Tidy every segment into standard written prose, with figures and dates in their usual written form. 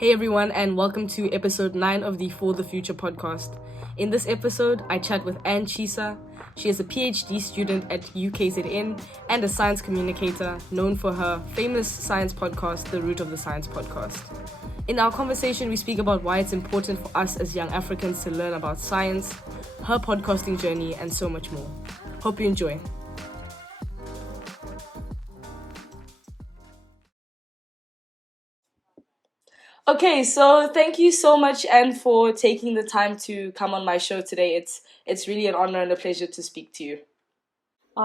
Hey everyone, and welcome to episode 9 of the For the Future podcast. In this episode, I chat with Chisa. She is a PhD student at UKZN and a science communicator known for her famous science podcast, The Root of the Science podcast. In our conversation, we speak about why it's important for us as young Africans to learn about science, her podcasting journey, and so much more. Hope you enjoy. Okay, so thank you so much, Anne, for taking the time to come on my show today. It's really an honor and a pleasure to speak to you.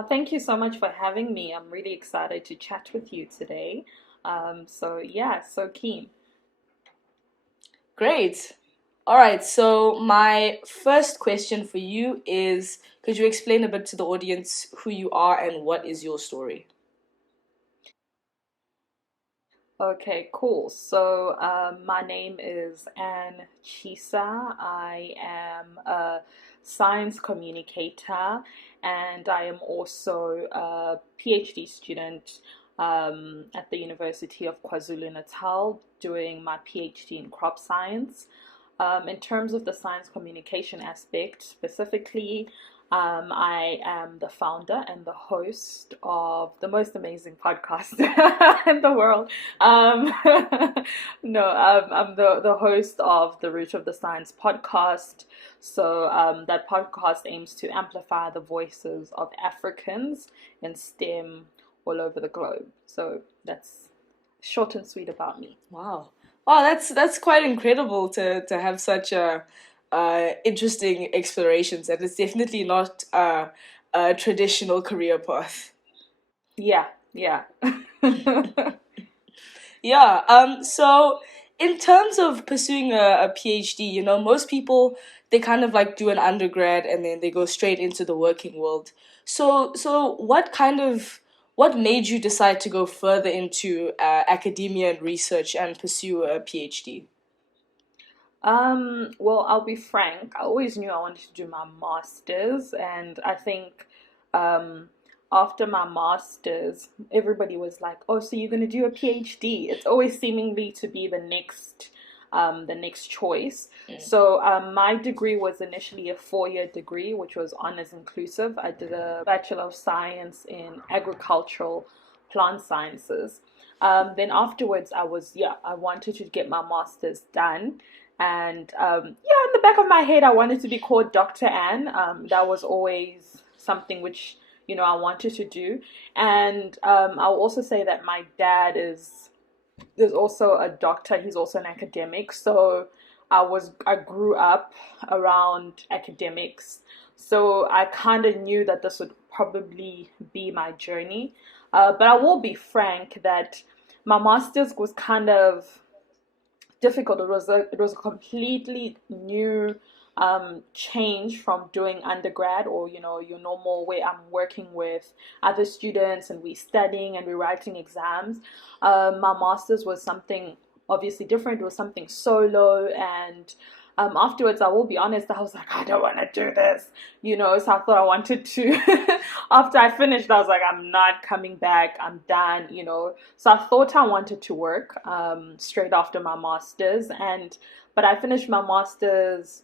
Thank you so much for having me. I'm really excited to chat with you today. So keen. Great. All right, so my first question for you is, could you explain a bit to the audience who you are and what is your story? Okay, cool. So my name is Anne Chisa. I am a science communicator and I am also a PhD student at the University of KwaZulu-Natal doing my PhD in crop science. In terms of the science communication aspect, specifically, I am the founder and the host of the most amazing podcast in the world. I'm the host of the Root of the Science podcast. So that podcast aims to amplify the voices of Africans in STEM all over the globe. So that's short and sweet about me. Wow. Wow, that's quite incredible to have such interesting explorations, and it's definitely not a traditional career path. Yeah. Yeah. So in terms of pursuing a PhD, most people they kind of like do an undergrad and then they go straight into the working world. So what made you decide to go further into academia and research and pursue a PhD? Well, I'll be frank. I always knew I wanted to do my master's, and I think um, after my master's, everybody was like, "Oh, so you're gonna do a PhD?" It's always seemingly to be the next choice. So my degree was initially a 4-year degree, which was honors inclusive. I did a Bachelor of Science in Agricultural Plant Sciences. Then afterwards, I wanted to get my master's done. And in the back of my head, I wanted to be called Dr. Anne. That was always something which, I wanted to do. And I'll also say that my dad is also a doctor. He's also an academic. So I grew up around academics. So I kind of knew that this would probably be my journey. But I will be frank that my master's was kind of difficult. It was a completely new change from doing undergrad or your normal way. I'm working with other students and we studying and we writing exams. My master's was something obviously different. It was something solo and afterwards, I will be honest, I was like, I don't want to do this, so I thought I wanted to. After I finished, I was like, I'm not coming back, I'm done. So I thought I wanted to work straight after my master's, but I finished my master's,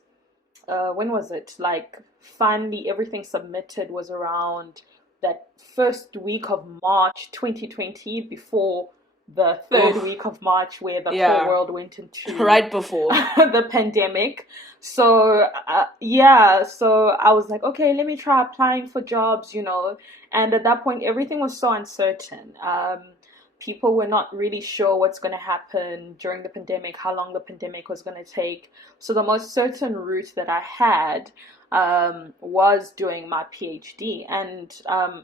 when was it? Like, finally, everything submitted was around that first week of March 2020, before the third week of March where the whole world went into right before the pandemic. So so I was like, okay, let me try applying for jobs, and at that point everything was so uncertain. People were not really sure what's going to happen during the pandemic, how long the pandemic was going to take. So the most certain route that I had was doing my PhD, and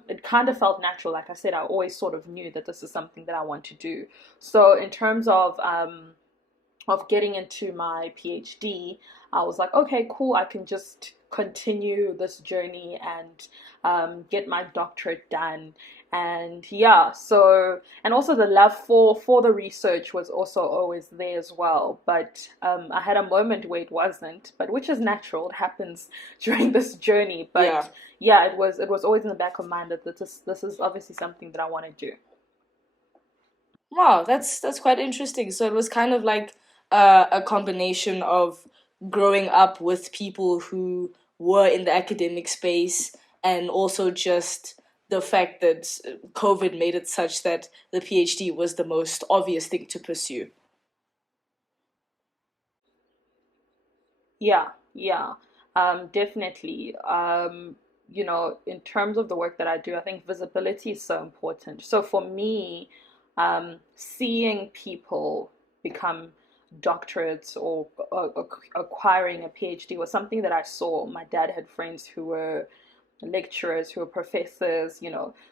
it kind of felt natural. Like I said, I always sort of knew that this is something that I want to do. So in terms of getting into my PhD, I was like, okay, cool, I can just continue this journey and get my doctorate done. And and also the love for the research was also always there as well. But I had a moment where it wasn't, but which is natural. It happens during this journey. But it was always in the back of mind that this is obviously something that I want to do. Wow, that's quite interesting. So it was kind of like a combination of growing up with people who were in the academic space, and also just the fact that COVID made it such that the PhD was the most obvious thing to pursue. Yeah, yeah, definitely. In terms of the work that I do, I think visibility is so important. So for me, seeing people become doctorates or acquiring a PhD was something that I saw. My dad had friends who were lecturers, who were professors,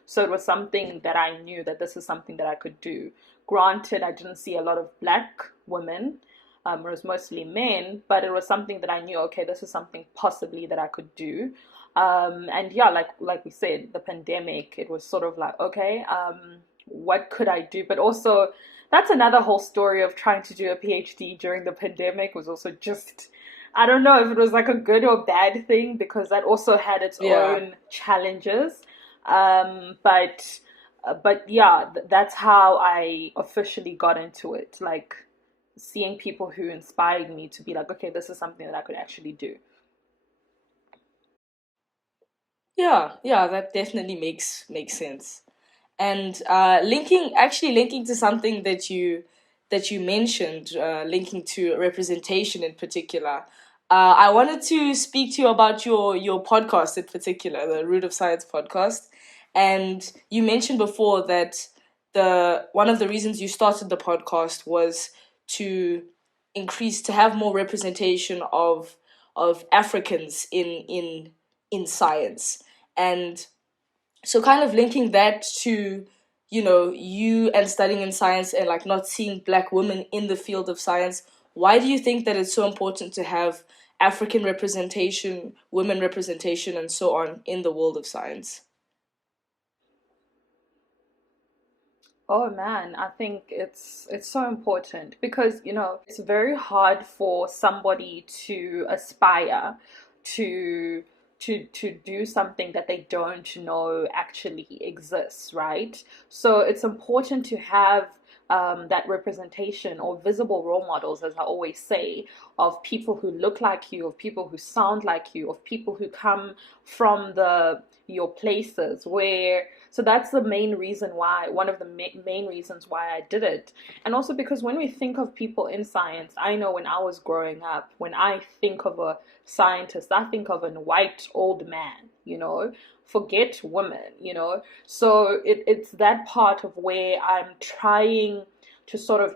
so it was something that I knew that this is something that I could do. Granted, I didn't see a lot of black women, it was mostly men, but it was something that I knew, okay, this is something possibly that I could do. And yeah, like we said, the pandemic, it was sort of like, okay, what could I do? But also, that's another whole story of trying to do a PhD during the pandemic was also just, I don't know if it was like a good or bad thing because that also had its Yeah. own challenges. But yeah, that's how I officially got into it. Like seeing people who inspired me to be like, okay, this is something that I could actually do. Yeah, that definitely makes sense. And linking to something that you mentioned, linking to representation in particular. I wanted to speak to you about your podcast in particular, the Root of Science podcast. And you mentioned before that the one of the reasons you started the podcast was to to have more representation of Africans in science. And so kind of linking that to you and studying in science and like not seeing black women in the field of science, why do you think that it's so important to have African representation, women representation, and so on in the world of science? Oh man, I think it's so important because it's very hard for somebody to aspire to to do something that they don't know actually exists, right? So it's important to have that representation or visible role models, as I always say, of people who look like you, of people who sound like you, of people who come from the your places where so that's the main reason why one of the main reasons why I did it. And also because when we think of people in science, I know when I was growing up, when I think of a scientist, I think of a white old man, forget women, so it's that part of where I'm trying to sort of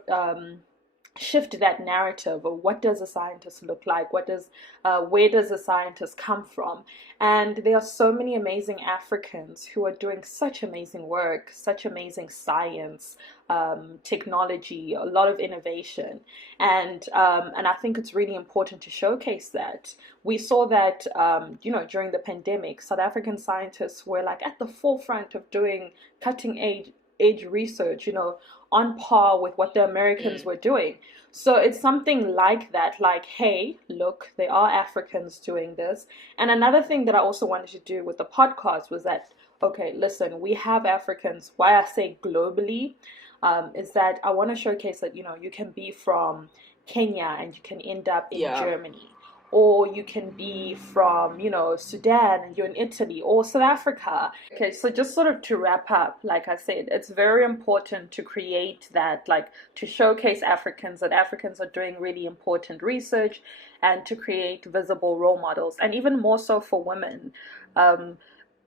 shift that narrative of what does a scientist look like, where does a scientist come from. And there are so many amazing Africans who are doing such amazing work, such amazing science, technology, a lot of innovation. And I think it's really important to showcase that. We saw that during the pandemic, South African scientists were like at the forefront of doing cutting edge research, on par with what the Americans were doing. So it's something like that, like, hey, look, there are Africans doing this. And another thing that I also wanted to do with the podcast was that, okay, listen, we have Africans. Why I say globally is that I want to showcase that, you can be from Kenya and you can end up in Yeah. Germany. Or you can be from, Sudan and you're in Italy or South Africa. Okay, so just sort of to wrap up, like I said, it's very important to create that, like to showcase Africans, that Africans are doing really important research and to create visible role models, and even more so for women. Um,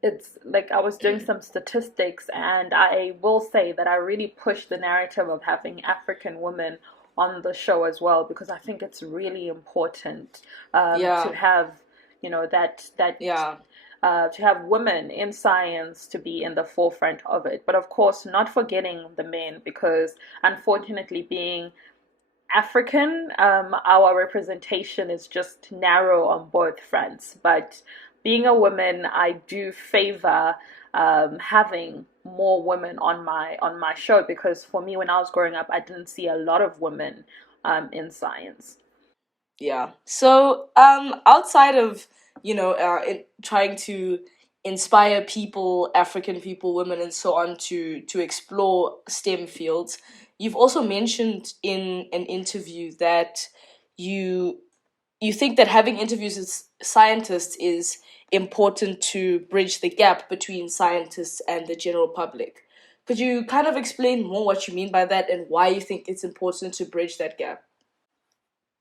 it's like I was doing some statistics, and I will say that I really push the narrative of having African women on the show as well because I think it's really important to Yeah. have that Yeah. to have women in science to be in the forefront of it. But of course, not forgetting the men because unfortunately, being African, our representation is just narrow on both fronts. But being a woman, I do favor having more women on my show because for me, when I was growing up, I didn't see a lot of women in science. Yeah. So, outside of trying to inspire people, African people, women, and so on to explore STEM fields. You've also mentioned in an interview that you you think that having interviews with scientists is important to bridge the gap between scientists and the general public. Could you kind of explain more what you mean by that and why you think it's important to bridge that gap?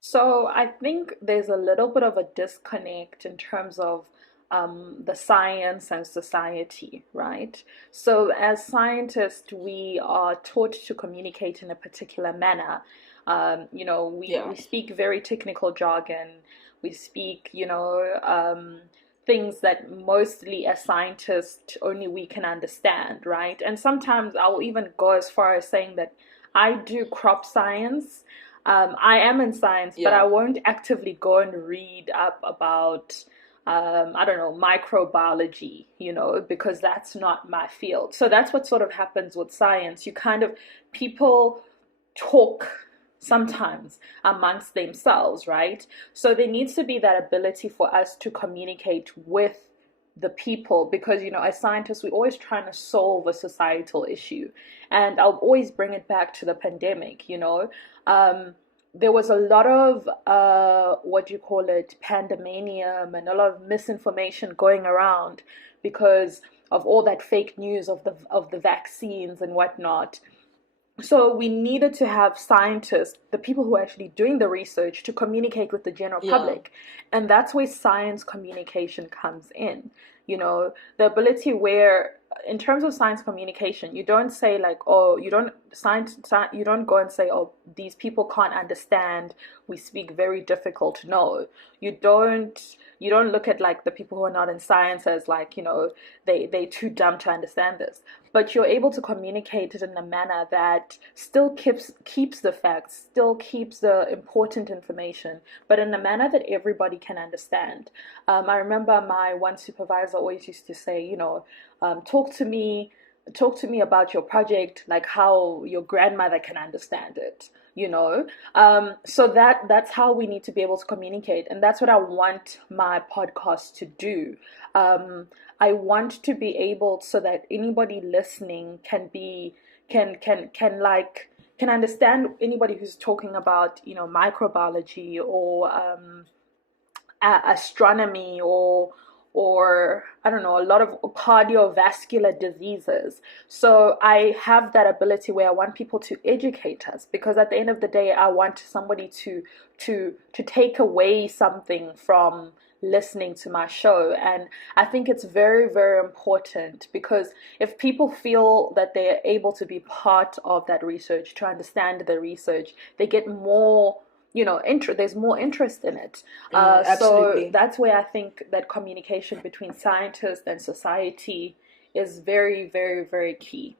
So I think there's a little bit of a disconnect in terms of the science and society, right? So as scientists, we are taught to communicate in a particular manner. We Yeah. speak very technical jargon. We speak, things that mostly as scientists only we can understand, right? And sometimes I will even go as far as saying that I do crop science. I am in science, but I Yeah. won't actively go and read up about, I don't know, microbiology, because that's not my field. So that's what sort of happens with science. People talk sometimes amongst themselves, right? So there needs to be that ability for us to communicate with the people because, as scientists, we're always trying to solve a societal issue. And I'll always bring it back to the pandemic. Um, there was a lot of what do you call it, pandemanium and a lot of misinformation going around because of all that fake news of the vaccines and whatnot. So we needed to have scientists, the people who are actually doing the research, to communicate with the general Yeah. public. And that's where science communication comes in. The ability where, in terms of science communication, you don't say like, oh, you don't go and say, oh, these people can't understand. We speak very difficult. No, you don't. You don't look at like the people who are not in science as like, they too dumb to understand this, but you're able to communicate it in a manner that still keeps the facts, still keeps the important information, but in a manner that everybody can understand. I remember my one supervisor always used to say, talk to me about your project like how your grandmother can understand it. So that's how we need to be able to communicate, and that's what I want my podcast to do. um, I want to be able so that anybody listening can understand anybody who's talking about microbiology or astronomy or I don't know, a lot of cardiovascular diseases. So I have that ability where I want people to educate us because at the end of the day I want somebody to take away something from listening to my show. And I think it's very, very important because if people feel that they're able to be part of that research, to understand the research, they get more, there's more interest in it. So Absolutely. that's where I think that communication between scientists and society is very, very, very key.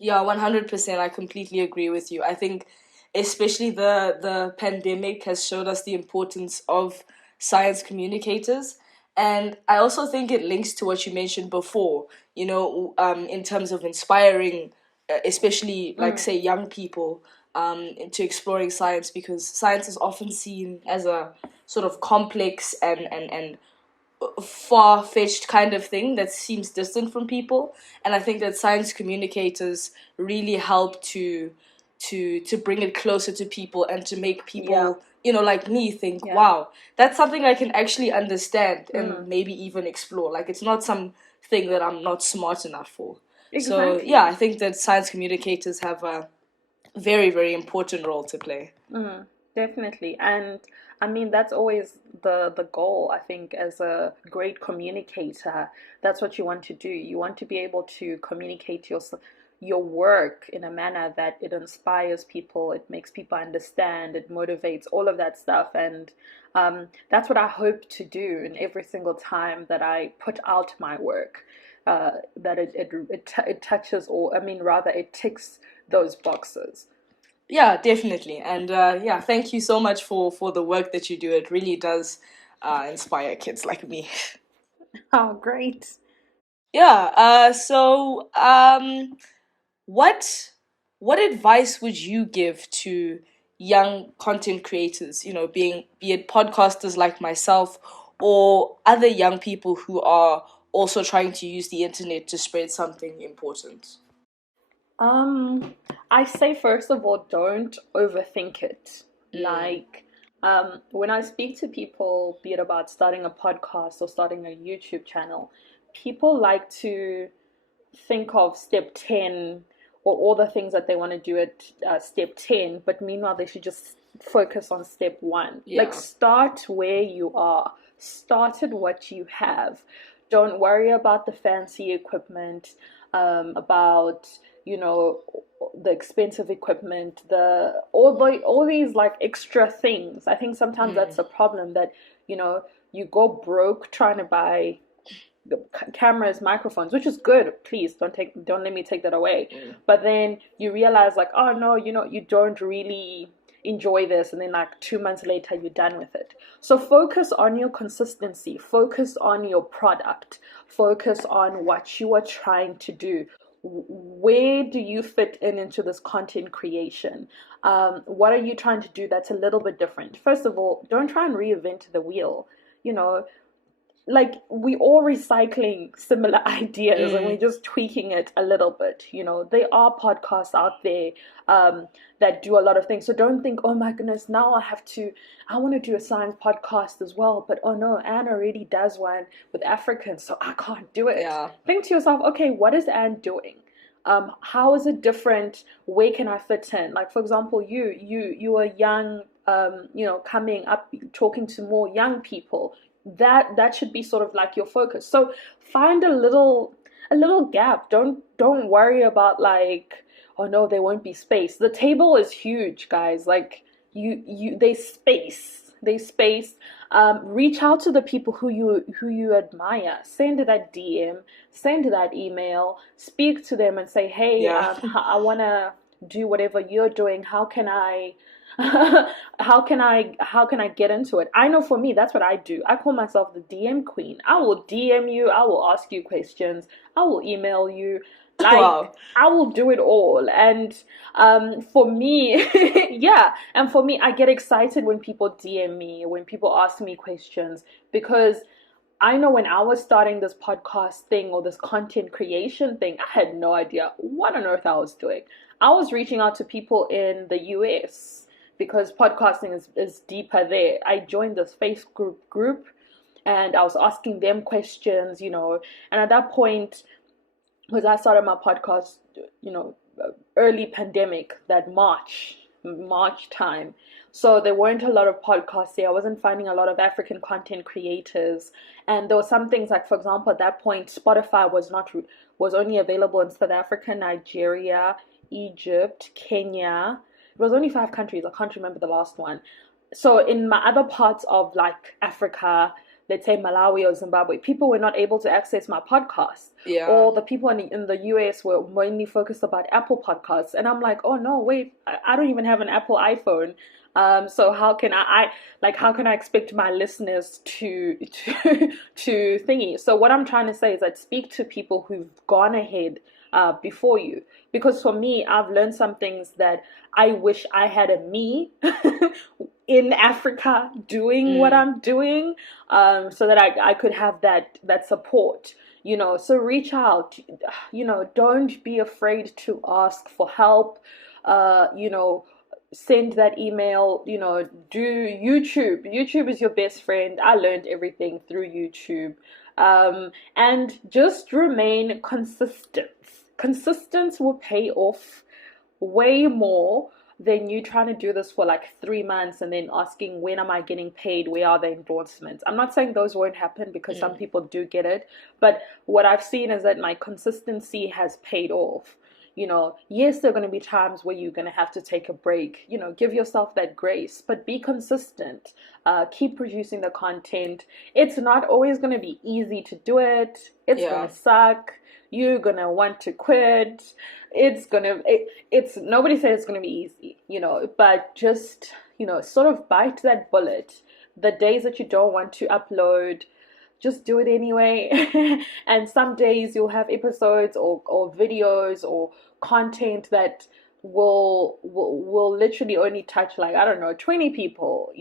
Yeah, 100%. I completely agree with you. I think especially the pandemic has showed us the importance of science communicators. And I also think it links to what you mentioned before, in terms of inspiring, especially like Mm, say young people into exploring science because science is often seen as a sort of complex and far-fetched kind of thing that seems distant from people, and I think that science communicators really help to bring it closer to people and to make yeah, people like me think, yeah. wow, that's something I can actually understand and Mm, maybe even explore. Like it's not something that I'm not smart enough for. So yeah, exactly. I think that science communicators have a very, very important role to play. Mm, definitely. And I mean, that's always the goal, I think, as a great communicator. That's what you want to do. You want to be able to communicate your work in a manner that it inspires people, it makes people understand, it motivates, all of that stuff. And that's what I hope to do in every single time that I put out my work. That it touches, or I mean, rather, it ticks those boxes. Yeah, definitely. And yeah, thank you so much for the work that you do. It really does inspire kids like me. Oh, great. Yeah. What what advice would you give to young content creators? Be it podcasters like myself or other young people who are also trying to use the internet to spread something important? I say first of all, don't overthink it. Mm. Like, when I speak to people, be it about starting a podcast or starting a YouTube channel, people like to think of step 10 or all the things that they want to do at step 10, but meanwhile, they should just focus on step one. Yeah. Like, start where you are, start at what you have. Don't worry about the fancy equipment, about, you know, the expensive equipment, all these like extra things. I think sometimes that's a problem, that you go broke trying to buy the cameras, microphones, which is good. Please don't let me take that away. But then you realize, like, oh no, you don't really enjoy this, and then like 2 months later you're done with it. So focus on your consistency, focus on your product, focus on what you are trying to do. Where do you fit into this content creation? What are you trying to do that's a little bit different? First of all, don't try and reinvent the wheel. Like, we all recycling similar ideas, and we're just tweaking it a little bit. There are podcasts out there that do a lot of things. So don't think, oh my goodness, now I want to do a science podcast as well, but oh no, Anne already does one with Africans, so I can't do it. Yeah. Think to yourself, okay, what is Anne doing? How is it different? Where can I fit in? Like, for example, you are young, coming up, talking to more young people. That should be sort of like your focus. So find a little gap. Don't worry about, like, oh no, there won't be space. The table is huge, guys. Like, there's space. Reach out to the people who you admire. Send that DM, send that email, speak to them and say, hey, I want to do whatever you're doing. How can I how can I get into it? I know for me, that's what I do. I call myself the DM queen. I will DM you, I will ask you questions, I will email you. Like, wow. I will do it all. And for me, yeah, and for me, I get excited when people DM me, when people ask me questions, because I know when I was starting this podcast thing or this content creation thing, I had no idea what on earth I was doing. I was reaching out to people in the US because podcasting is deeper there. I joined this Facebook group and I was asking them questions, and at that point, because I started my podcast, early pandemic, that March time. So there weren't a lot of podcasts there. I wasn't finding a lot of African content creators. And there were some things, like, for example, at that point, Spotify was only available in South Africa, Nigeria, Egypt, Kenya. It was only 5 countries. I can't remember the last one. So in my other parts of, like, Africa, let's say Malawi or Zimbabwe, people were not able to access my podcast. Yeah. Or the people in the US were mainly focused about Apple Podcasts. And I'm like, oh no, wait, I don't even have an Apple iPhone. So how can how can I expect my listeners to thingy? So what I'm trying to say is that speak to people who've gone ahead before you. Because for me, I've learned some things that I wish I had a me in Africa doing what I'm doing, so that I could have that support. So reach out. Don't be afraid to ask for help. Send that email. Do YouTube. YouTube is your best friend. I learned everything through YouTube. And just remain consistent. Consistence will pay off way more than you trying to do this for like 3 months and then asking, when am I getting paid? Where are the endorsements? I'm not saying those won't happen, because some people do get it. But what I've seen is that my consistency has paid off. Yes, there are going to be times where you're going to have to take a break. Give yourself that grace, but be consistent. Keep producing the content. It's not always going to be easy to do it. It's going to suck. You're going to want to quit. Nobody said it's going to be easy, but just, sort of bite that bullet. The days that you don't want to upload, just do it anyway. And some days you'll have episodes or videos or content that will literally only touch, like, I don't know, 20 people,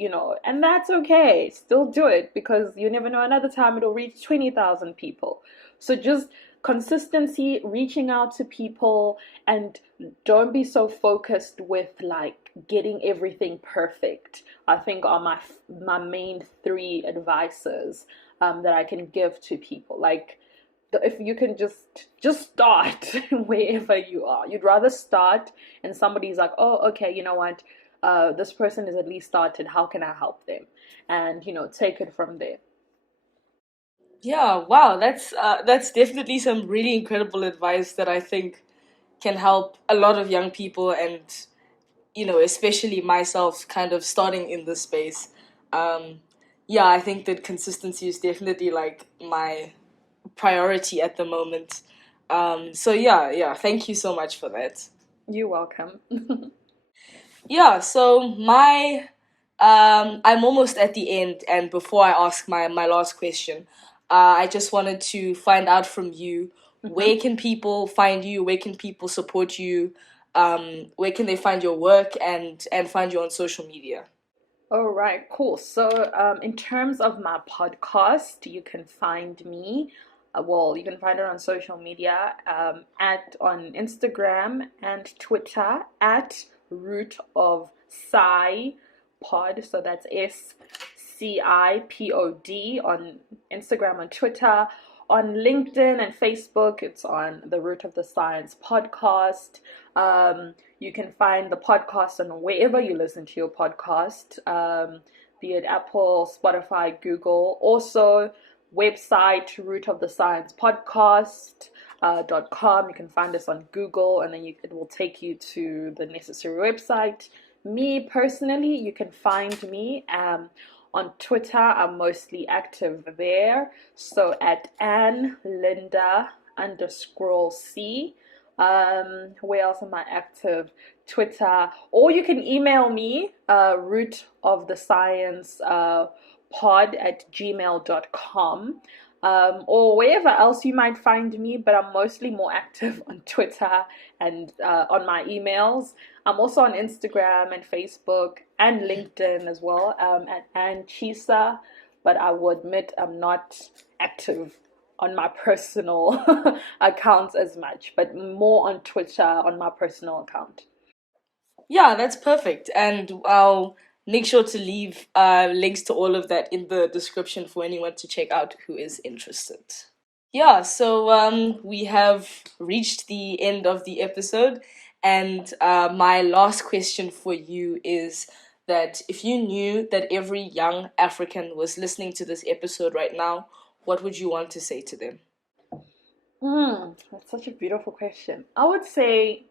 and that's okay. Still do it, because you never know, another time it'll reach 20,000 people. So just consistency, reaching out to people, and don't be so focused with like getting everything perfect. I think are my main three advices that I can give to people. Like if you can just start wherever you are. You'd rather start and somebody's like, oh, okay, you know what? This person is at least started. How can I help them? And take it from there. Yeah, wow, that's definitely some really incredible advice that I think can help a lot of young people, and especially myself, kind of starting in this space. Um, yeah, I think that consistency is definitely like my priority at the moment. So yeah, thank you so much for that. You're welcome. Yeah, so I'm almost at the end, and before I ask my last question, I just wanted to find out from you, Mhm. where can people find you? Where can people support you? Where can they find your work and find you on social media? All right, cool. So, in terms of my podcast, you can find me. Well, you can find it on social media at on Instagram and Twitter at Root of Sci Pod. So that's SCIPOD on Instagram and Twitter. On LinkedIn and Facebook, it's on the Root of the Science podcast. You can find the podcast on wherever you listen to your podcast, be it Apple, Spotify, Google. Also, website Root of the Science podcast. .com. You can find us on Google, and then it will take you to the necessary website. Me personally, you can find me on Twitter. I'm mostly active there, so at Ann Linda underscore C. Where else am I active? Twitter, or you can email me, root of the science pod at gmail.com, or wherever else you might find me, but I'm mostly more active on Twitter and on my emails. I'm also on Instagram and Facebook and LinkedIn as well, at Chisa, but I will admit I'm not active on my personal accounts as much, but more on Twitter on my personal account. Yeah, that's perfect. And I'll make sure to leave links to all of that in the description for anyone to check out who is interested. Yeah, so we have reached the end of the episode, and my last question for you is that if you knew that every young African was listening to this episode right now, what would you want to say to them? That's such a beautiful question. I would say,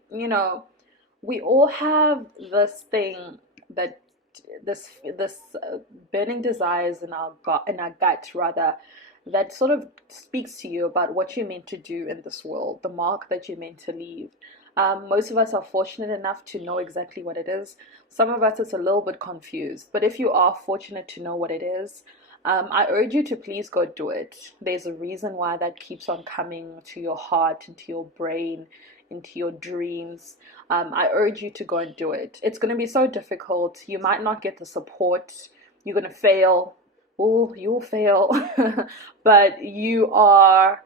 we all have this thing that this burning desires in our gut rather, that sort of speaks to you about what you're meant to do in this world, the mark that you're meant to leave. Most of us are fortunate enough to know exactly what it is. Some of us is a little bit confused, but if you are fortunate to know what it is, I urge you to please go do it. There's a reason why that keeps on coming to your heart, into your brain, into your dreams. I urge you to go and do it. It's going to be so difficult. You might not get the support. You're going to fail. Oh, you'll fail. But you are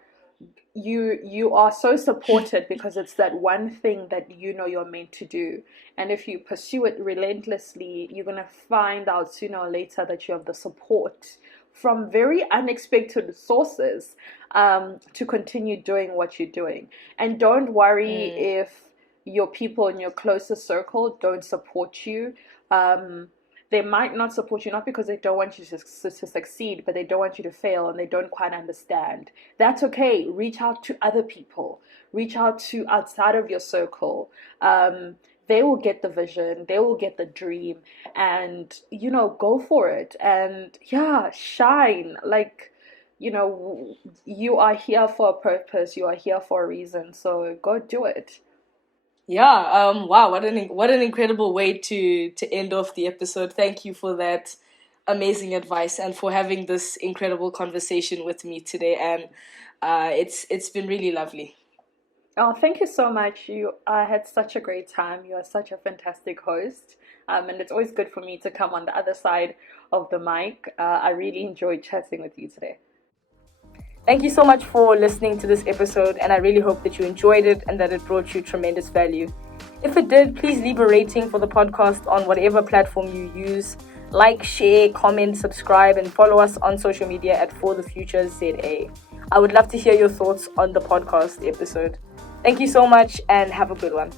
so supported because it's that one thing that you're meant to do. And if you pursue it relentlessly, you're going to find out sooner or later that you have the support from very unexpected sources, to continue doing what you're doing. And don't worry Mm. if your people in your closest circle don't support you. They might not support you not because they don't want you to succeed, but they don't want you to fail and they don't quite understand. That's okay. Reach out to other people. Reach out to outside of your circle. They will get the vision. They will get the dream, and go for it. And yeah, shine. Like, you are here for a purpose. You are here for a reason. So go do it. Yeah, wow, what an incredible way to end off the episode. Thank you for that amazing advice and for having this incredible conversation with me today. And it's been really lovely. Oh, thank you so much. I had such a great time. You are such a fantastic host. And it's always good for me to come on the other side of the mic. I really enjoyed chatting with you today. Thank you so much for listening to this episode, and I really hope that you enjoyed it and that it brought you tremendous value. If it did, please leave a rating for the podcast on whatever platform you use. Like, share, comment, subscribe, and follow us on social media at For the Future ZA. I would love to hear your thoughts on the podcast episode. Thank you so much and have a good one.